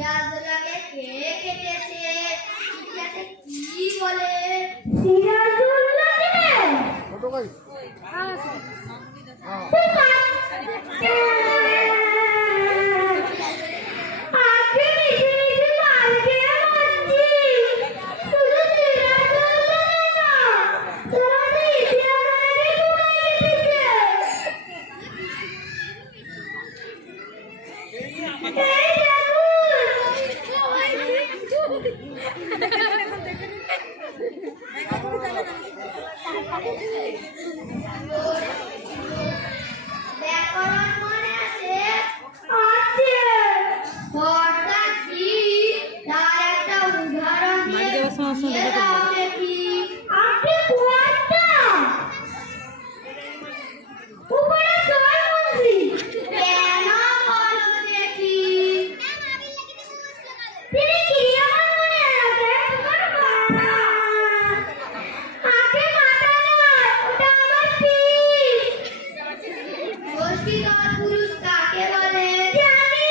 সিরাজুল্লাহকে কে কেটেছে? ইতিহাসে কি বলে? সিরাজুল্লাহকে ছোট ভাই ব্যাকরণ মনে আছে? পর্দা কি? তার একটা উদাহরণ দিয়ে দাও দেখি। আপনি পড়তা উপরে জয়মন্ত্রী কেন বলো দেখি? তিনি কি আমার মনে আছে তোমার বাবা আগে মাথা নয় ওটা আমার পিঠ গোষ্ঠীদ্বয় পুরুষ কাকে বলে? জানি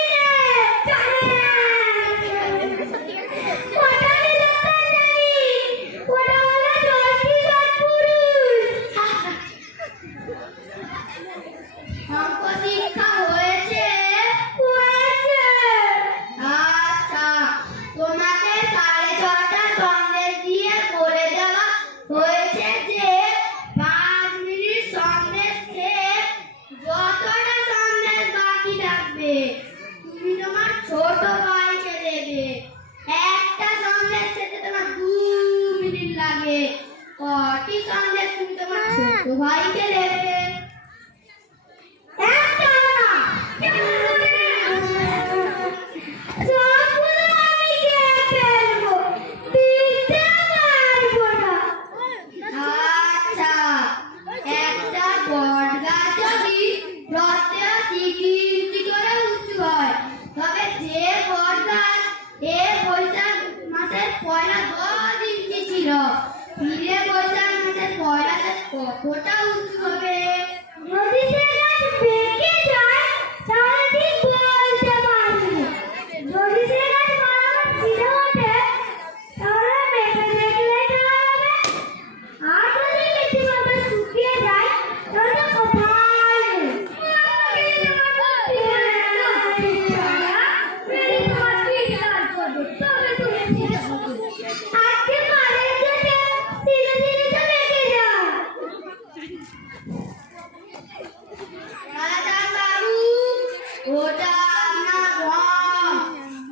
না ওটা নিলতা জানি ওটা হলো জয়শ্রীধর পুরুষ অঙ্ক শিক্ষা হয়েছে? আচ্ছা, তোমাকে 6:30 সন্দেশ দিয়ে বলে দেওয়া হয়েছে যে 5 মিনিট সন্দেশ খেয়ে যতটা সন্দেশ বাকি থাকবে তুমি তোমার ছোট ভাইকে দেবে। একটা সন্দেশ খেতে তোমার 2 মিনিট লাগে। কটি সন্দেশ তুমি তোমার ছোট ভাইকে দেবে? একটা না সবগুলো আমি খেয়ে ফেলবো দিতে পারবো না আচ্ছা, একটা বট গাছ যদি প্রত্যেক 3 ইঞ্চি করে উঁচু হয়, তবে যে বট গাছ বৈশাখ মাসের পয়লা 10 ইঞ্চি ছিল, ফিরে বৈশাখ মাসের পয়লাতে কতটা উঁচু হবে? যদি সে গাছ পেকে যায় তাহলে ঠিক বলতে পারবো যদি সে গাছ বারবার ছিঁড়ে ওঠে তাহলে মেপে দেখলেই জানা যাবে আর যদি রীতিমতো শুকিয়ে যায় তাহলে কোথায় আজকে মারের জন্য ধীরে ধীরে তো বেঁকে যায় রাজা বাবু, ওটা আপনার রং।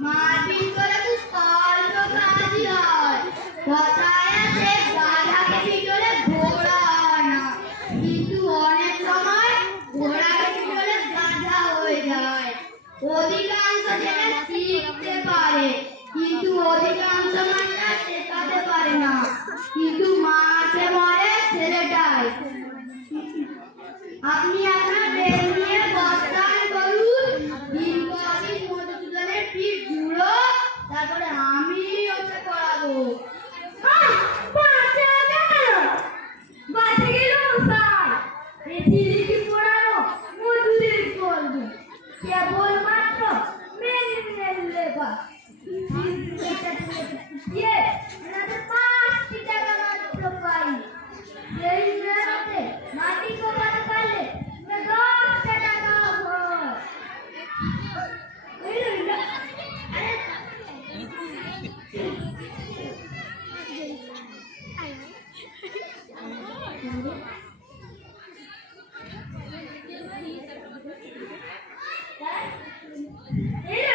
মারপিট করে খুব অল্প কাজই হয়। কথায় আছে গাধাকে পিটলে ঘোড়া হয় না, কিন্তু অনেক সময় ঘোড়াকে পিটলে গাধা হয়ে যায়। অধিকাংশ ছেলে শিখতে পারে, কিন্তু অধিকাংশ মানুষ শেখাতে পারে না। কিন্তু মাকে মরে ছেলেটাই। আপনি আপনার ব্রেন নিয়ে বস্তান করুন, দিন পর দিন মধুসূদনের পিঠ জুড়ো, তারপরে আমি ওকে পড়াবো। বাচ্চা গেল বাচ্চা গেল মশাই এই ঝিলিকি পড়ানো মধুদের করবো কেবলমাত্র মেনে লেবা এনাদের 5টি টাকা মাত্র পাই সেই মেয়েরাতে মাটি কোপাতে পারলে 10টা টাকা হয় এই